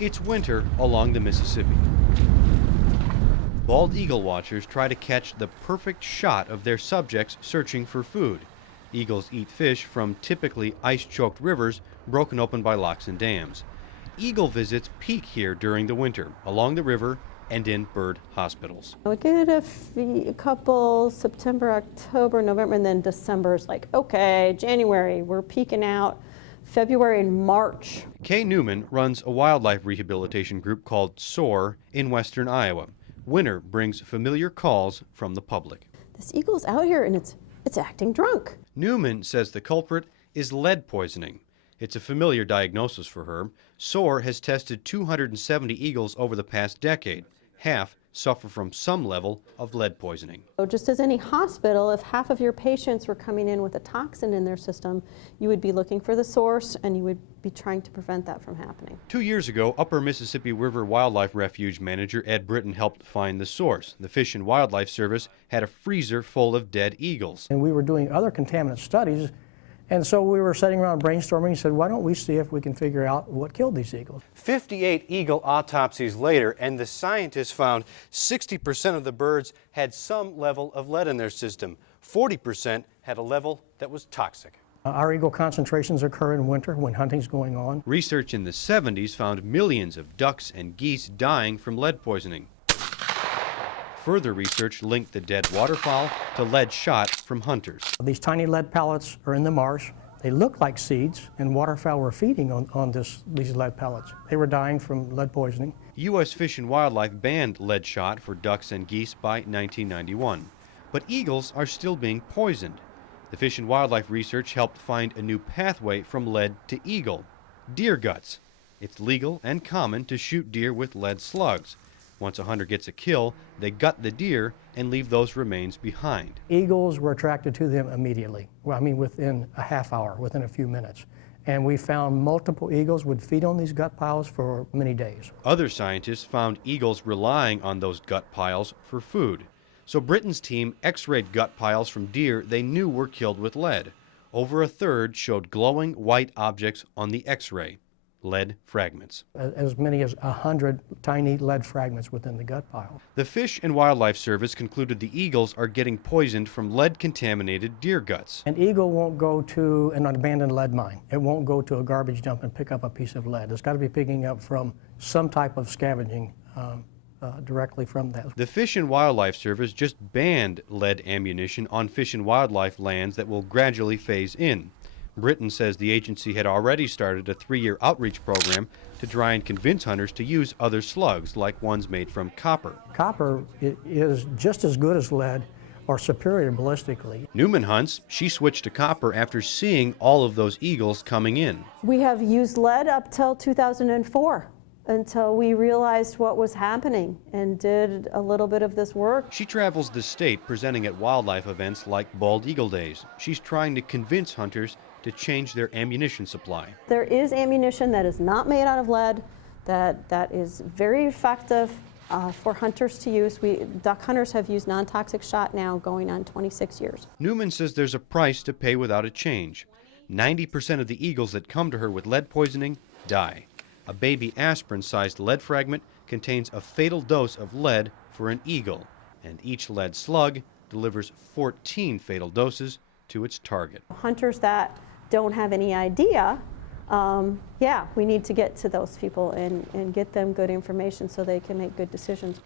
It's winter along the Mississippi. Bald eagle watchers try to catch the perfect shot of their subjects searching for food. Eagles eat fish from typically ice-choked rivers broken open by locks and dams. Eagle visits peak here during the winter, along the river and in bird hospitals. We get a couple September, October, November, and then December is like, okay, January, we're peaking out. February and March. Kay Newman runs a wildlife rehabilitation group called SOAR in western Iowa. Winter brings familiar calls from the public. This eagle's out here and it's acting drunk. Newman says the culprit is lead poisoning. It's a familiar diagnosis for her. SOAR has tested 270 eagles over the past decade. Half suffer from some level of lead poisoning. So just as any hospital, if half of your patients were coming in with a toxin in their system, you would be looking for the source and you would be trying to prevent that from happening. 2 years ago, Upper Mississippi River Wildlife Refuge manager Ed Britton helped find the source. The Fish and Wildlife Service had a freezer full of dead eagles. And we were doing other contaminant studies, and so we were sitting around brainstorming and said, why don't we see if we can figure out what killed these eagles? 58 eagle autopsies later, and the scientists found 60% of the birds had some level of lead in their system. 40% had a level that was toxic. Our eagle concentrations occur in winter when hunting's going on. Research in the 70s found millions of ducks and geese dying from lead poisoning. Further research linked the dead waterfowl to lead shot from hunters. These tiny lead pellets are in the marsh. They look like seeds, and waterfowl were feeding on these lead pellets. They were dying from lead poisoning. U.S. Fish and Wildlife banned lead shot for ducks and geese by 1991. But eagles are still being poisoned. The Fish and Wildlife research helped find a new pathway from lead to eagle: deer guts. It's legal and common to shoot deer with lead slugs. Once a hunter gets a kill, they gut the deer and leave those remains behind. Eagles were attracted to them immediately. Well, I mean, within a half hour, within a few minutes. And we found multiple eagles would feed on these gut piles for many days. Other scientists found eagles relying on those gut piles for food. So Britton's team x-rayed gut piles from deer they knew were killed with lead. Over a third showed glowing white objects on the x-ray. Lead fragments. As many as 100 tiny lead fragments within the gut pile. The Fish and Wildlife Service concluded the eagles are getting poisoned from lead-contaminated deer guts. An eagle won't go to an abandoned lead mine. It won't go to a garbage dump and pick up a piece of lead. It's got to be picking up from some type of scavenging directly from that. The Fish and Wildlife Service just banned lead ammunition on fish and wildlife lands that will gradually phase in. Britton says the agency had already started a 3-year outreach program to try and convince hunters to use other slugs, like ones made from copper. Copper is just as good as lead or superior ballistically. Newman hunts. She switched to copper after seeing all of those eagles coming in. We have used lead up till 2004. Until we realized what was happening and did a little bit of this work. She travels the state presenting at wildlife events like Bald Eagle Days. She's trying to convince hunters to change their ammunition supply. There is ammunition that is not made out of lead, that is very effective for hunters to use. Duck hunters have used non-toxic shot now going on 26 years. Newman says there's a price to pay without a change. 90% of the eagles that come to her with lead poisoning die. A baby aspirin-sized lead fragment contains a fatal dose of lead for an eagle, and each lead slug delivers 14 fatal doses to its target. Hunters that don't have any idea, we need to get to those people and get them good information so they can make good decisions.